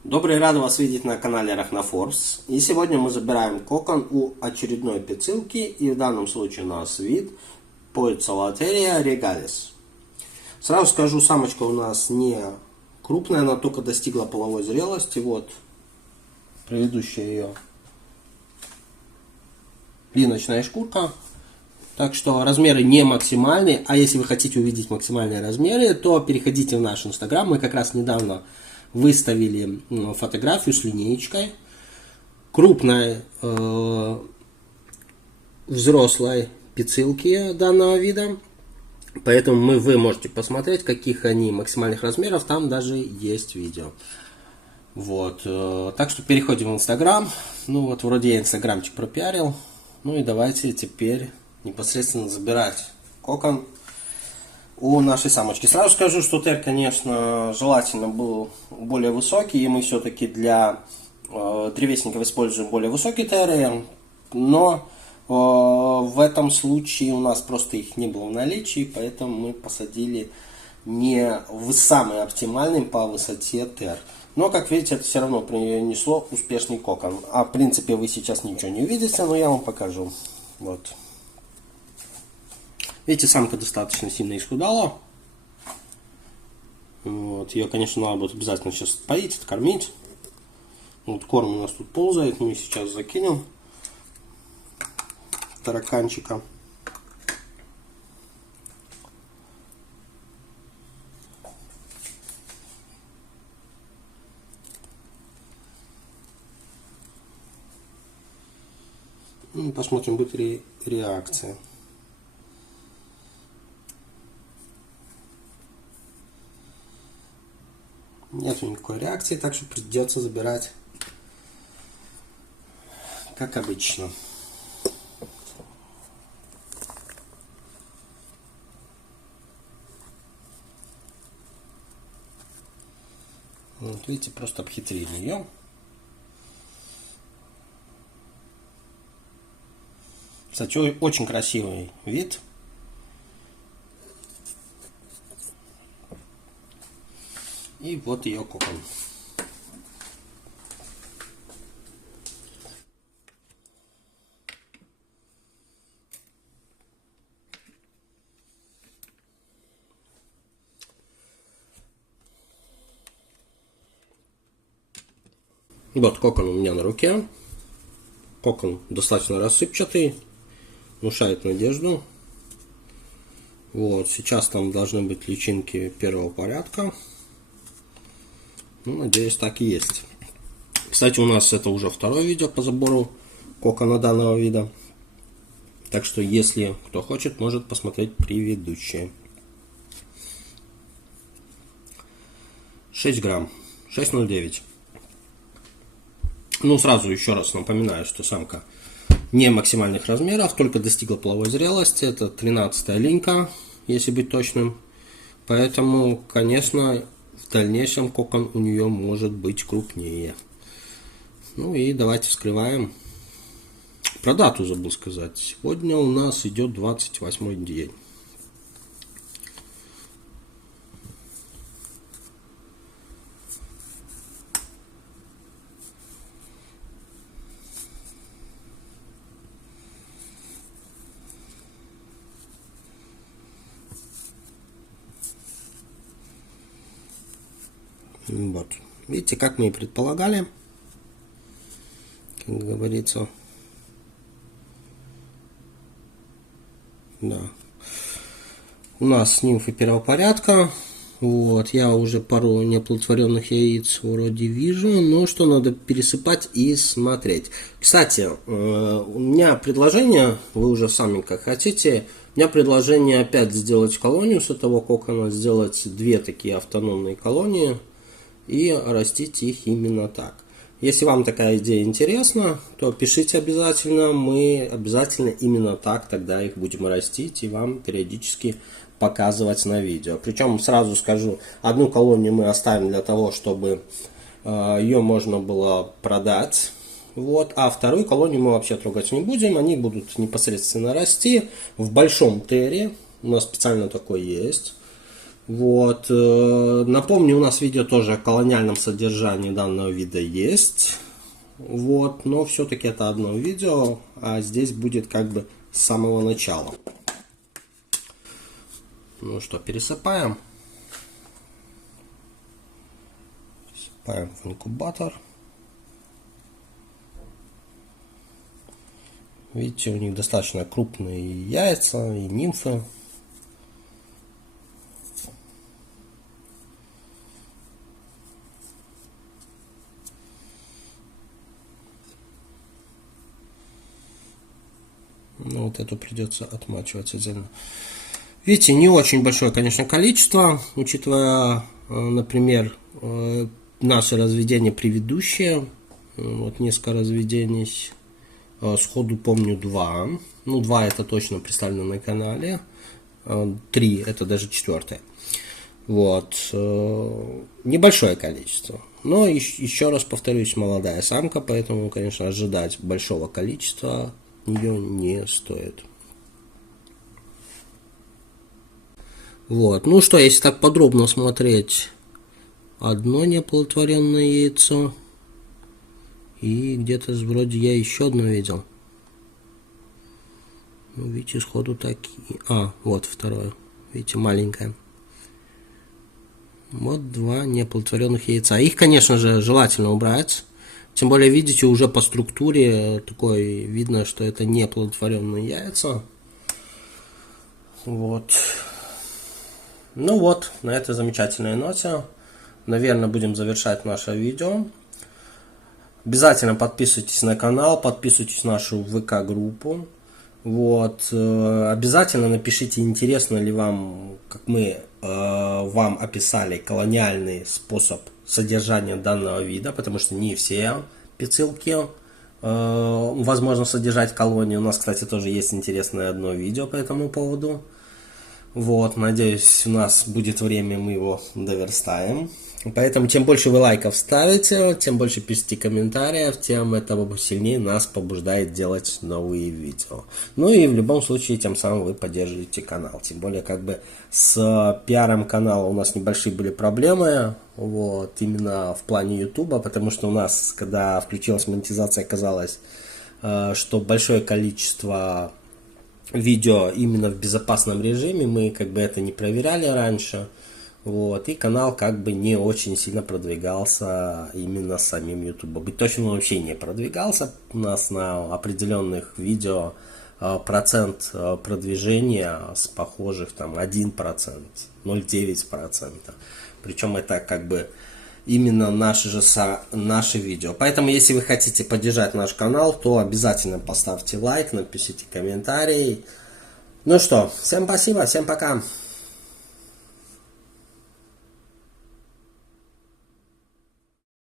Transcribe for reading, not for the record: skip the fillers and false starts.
Добрый, рад вас видеть на канале Arachnoforce. И сегодня мы забираем кокон у очередной пиццилки. И в данном случае у нас вид Poecilotheria regalis. Сразу скажу, самочка у нас не крупная, она только достигла половой зрелости. Вот предыдущая ее линочная шкурка. Так что размеры не максимальные. А если вы хотите увидеть максимальные размеры, то переходите в наш инстаграм. Мы как раз недавно выставили фотографию с линеечкой крупной взрослой пиццилки данного вида. Поэтому вы можете посмотреть, каких они максимальных размеров. Там даже есть видео. Вот. Так что переходим в инстаграм. Ну вот, вроде я инстаграмчик пропиарил. Ну и давайте теперь непосредственно забирать кокон у нашей самочки. Сразу скажу, что тер, конечно, желательно был более высокий, и мы все-таки для древесников используем более высокие теры, но в этом случае у нас просто их не было в наличии, поэтому мы посадили не в самый оптимальный по высоте тер. Но, как видите, это все равно принесло успешный кокон. А в принципе вы сейчас ничего не увидите, но я вам покажу. Вот. Видите, самка достаточно сильно исхудала. Вот. Ее, конечно, надо будет обязательно сейчас поить, откормить. Вот корм у нас тут ползает, мы сейчас закинем тараканчика. Посмотрим, будет ли реакция. Нет никакой реакции, так что придется забирать как обычно. Вот видите, просто обхитрили ее. Кстати, очень красивый вид. И вот ее кокон. Вот кокон у меня на руке. Кокон достаточно рассыпчатый, внушает надежду. Вот, сейчас там должны быть личинки первого порядка. Ну, надеюсь, так и есть. Кстати, у нас это уже второе видео по забору кокона данного вида. Так что, если кто хочет, может посмотреть предыдущее. 6 грамм. 6,09. Ну, сразу еще раз напоминаю, что самка не максимальных размеров, только достигла половой зрелости. Это 13-я линька, если быть точным. Поэтому, конечно, в дальнейшем кокон у нее может быть крупнее. Ну и давайте вскрываем. Про дату забыл сказать. Сегодня у нас идет 28-й день. Вот. Видите, как мы и предполагали, как говорится. Да. У нас нимфы первого порядка. Вот, я уже пару неоплодотворенных яиц вроде вижу, но что надо пересыпать и смотреть. Кстати, у меня предложение, вы уже сами как хотите, у меня предложение опять сделать колонию с этого кокона, сделать две такие автономные колонии и растить их именно так. Если вам такая идея интересна, то пишите обязательно, мы обязательно именно так тогда их будем растить и вам периодически показывать на видео. Причем сразу скажу, одну колонию мы оставим для того, чтобы ее можно было продать. Вот, а вторую колонию мы вообще трогать не будем, они будут непосредственно расти в большом тере. У нас специально такой есть. Вот. Напомню, у нас видео тоже о колониальном содержании данного вида есть. Вот. Но все-таки это одно видео, а здесь будет как бы с самого начала. Ну что, пересыпаем. Пересыпаем в инкубатор. Видите, у них достаточно крупные яйца и нимфы. Ну, вот эту придется отмачивать отдельно. Видите, не очень большое, конечно, количество, учитывая, например, наше разведение предыдущее. Вот несколько разведений. Сходу помню 2. Ну, 2 это точно представлено на канале. 3 это даже 4. Вот. Небольшое количество. Но еще раз повторюсь, молодая самка, поэтому, конечно, ожидать большого количества ее не стоит. Вот. Ну что, если так подробно смотреть, одно неоплодотворенное яйцо. И где-то вроде я еще одно видел. Ну, видите, сходу такие. Вот второе. Видите, маленькое. Вот 2 неоплодотворенных яйца. Их, конечно же, желательно убрать. Тем более, видите, уже по структуре такой видно, что это неоплодотворенные яйца. Вот. Ну вот, на этой замечательной ноте, наверное, будем завершать наше видео. Обязательно подписывайтесь на канал, подписывайтесь на нашу ВК-группу. Вот. Обязательно напишите, интересно ли вам, как мы вам описали, колониальный способ содержания данного вида, потому что не все пицилки возможно содержать колонии. У нас, кстати, тоже есть интересное одно видео по этому поводу. Вот, надеюсь, у нас будет время, мы его доверстаем. Поэтому, чем больше вы лайков ставите, тем больше пишите комментариев, тем это сильнее нас побуждает делать новые видео. Ну и в любом случае, тем самым вы поддерживаете канал. Тем более, как бы с пиаром канала у нас небольшие были проблемы, вот, именно в плане ютуба, потому что у нас, когда включилась монетизация, оказалось, что большое количество видео именно в безопасном режиме, мы как бы это не проверяли раньше, вот, и канал как бы не очень сильно продвигался именно самим ютубом. Быть точно, он вообще не продвигался. У нас на определенных видео процент продвижения с похожих там 1%, 0,9%. Причем это как бы именно наши видео. Поэтому, если вы хотите поддержать наш канал, то обязательно поставьте лайк, напишите комментарий. Ну что, всем спасибо, всем пока.